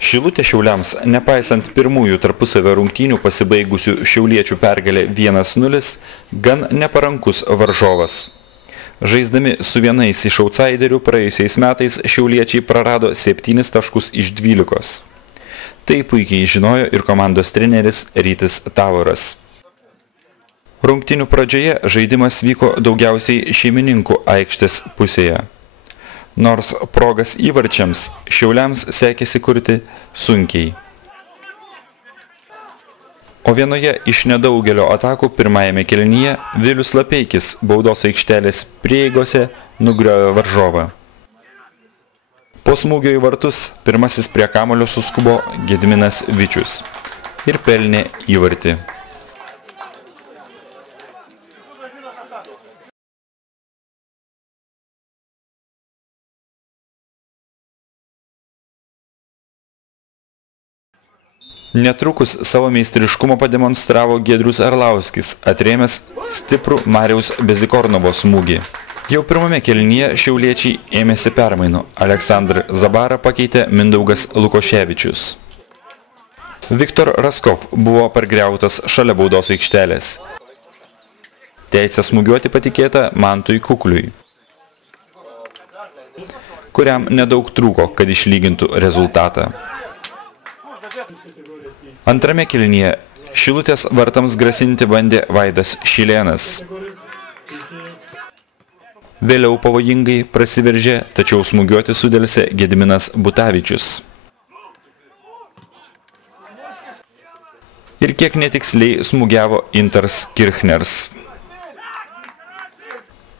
Šilutė Šiauliams, nepaisant pirmųjų tarpusavio rungtynių pasibaigusių šiauliečių pergalė 1-0, gan neparankus varžovas. Žaisdami su vienais iš outsiderių praėjusiais metais šiauliečiai prarado 7 taškus iš 12. Tai puikiai žinojo ir komandos treneris Rytis Tavoras. Rungtynių pradžioje žaidimas vyko daugiausiai šeimininkų aikštės pusėje. Nors progas įvarčiams Šiauliams sekėsi kurti sunkiai. O vienoje iš nedaugelio atakų pirmajame kėlinyje Vilius Lapeikis baudos aikštelės prieigose nugriovė varžovą. Po smūgio į vartus pirmasis prie kamuolio suskubo Gediminas Vičius ir pelnė įvartį. Netrukus savo meistriškumą pademonstravo Giedrius Arlauskis, atrėmęs stiprų Mariaus Bezikornovo smūgį. Jau pirmame kėlinyje šiauliečiai ėmėsi permainų. Aleksandr Zabarą pakeitė Mindaugas Lukoševičius. Viktor Raskov buvo pargriautas šalia baudos aikštelės. Teisė smūgiuoti patikėta Mantui Kukliui, kuriam nedaug trūko, kad išlygintų rezultatą. Antrame kėlinyje Šilutės vartams grasinti bandė Vaidas Šilėnas. Vėliau pavojingai prasiveržė, tačiau smūgiuoti sudelsė Gediminas Butavičius. Ir kiek netiksliai smūgiavo Intars Kirchners.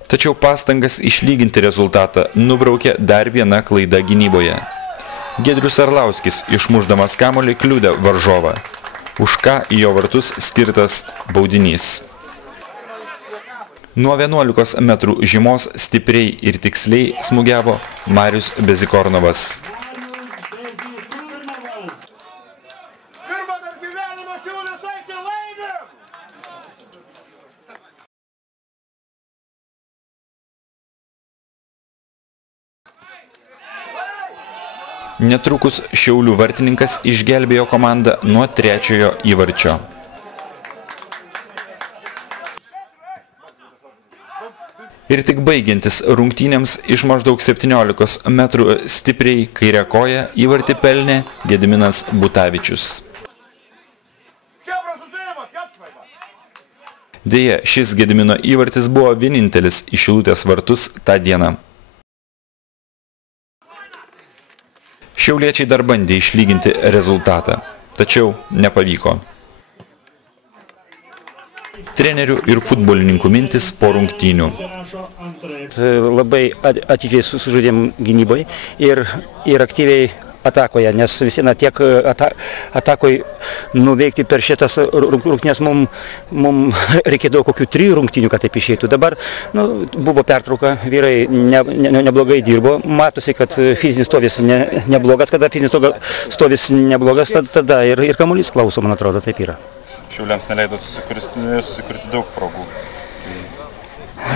Tačiau pastangas išlyginti rezultatą nubraukė dar viena klaida gynyboje. Giedrius Arlauskis išmušdamas kamuolį kliudė varžovą, už ką į jo vartus skirtas baudinys. Nuo 11 metrų žymos stipriai ir tiksliai smūgiavo Marius Bezikornovas. Netrukus Šiaulių vartininkas išgelbėjo komandą nuo trečiojo įvarčio. Ir tik baigiantis rungtynėms iš maždaug 17 metrų stipriai kairę koją įvartį pelnė Gediminas Butavičius. Deja, šis Gedimino įvartis buvo vienintelis į Šilutės vartus tą dieną. Šiauliečiai dar bandė išlyginti rezultatą, tačiau nepavyko. Trenerių ir futbolininkų mintis po rungtynių. Labai atidžiai sužaidėm gynyboje ir aktyviai atakoje, nes visi tiek atakoj nuveikti per šitas rungtynės mums reikėdavo kokių 3 rungtynių, kad taip išeitų. Dabar buvo pertrauka, vyrai neblogai dirbo, matosi, kad fizinis stovis neblogas, kada fizinis stovis neblogas, tada ir kamuolys klauso, man atrodo, taip yra. Šiauliams neleidot susikurti daug progų.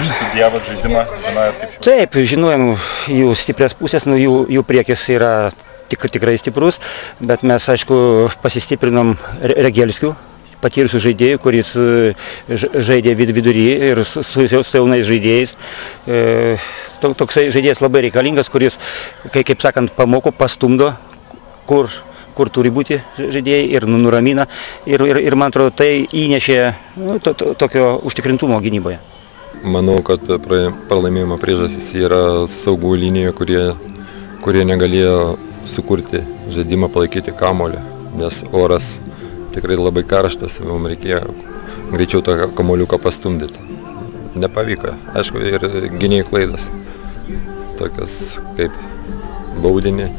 Išstudijavot žaidimą, žinojot kaip Šiauliai? Taip, žinojom jų stiprias pusės, jų priekis yra tikrai stiprus, bet mes, aišku, pasistiprinom Regelskių, patyrusių žaidėjų, kuris žaidė vidury ir su jaunais žaidėjais. Toksai žaidėjas labai reikalingas, kuris, kaip sakant, pamoko, pastumdo, kur turi būti žaidėjai ir nuramina. Ir man atrodo, tai įnešė tokio užtikrintumo gynyboje. Manau, kad pralaimėjimo priežastys yra saugų linijoje, kurie negalėjo sukurti žaidimą, palaikyti kamuolį, nes oras tikrai labai karštas, mums reikėjo greičiau tą kamuoliuką pastumdyti. Nepavyko, aišku, ir gynėjų klaidas, tokias kaip baudinį,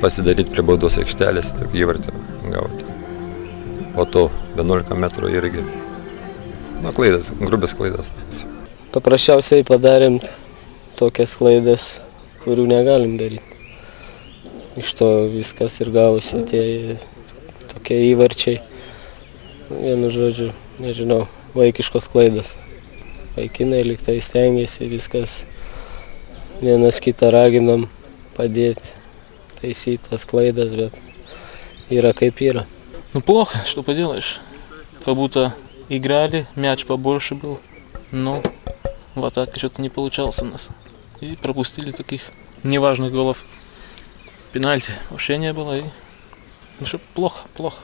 pasidaryti prie baudos aikštelės, tokį įvartį gauti. Po to 11 metrų irgi, klaidas, grubės klaidas. Paprasčiausiai padarėm tokias klaidas, kurių negalim daryti. Iš to viskas ir gavosi tie tokie įvarčiai. Vienu žodžiu, nežinau, vaikiškos klaidos. Vaikinai liktai stengiasi, viskas vienas kitą raginam padėti, taisyti tas klaidas, bet Ира kaip yra. Ну плохо, что поделаешь. Как будто играли, мяч побольше был, но в атаке что-то не получалось у нас. И пропустили таких неважных голов. Пенальти вообще не было. И... Ну что, плохо.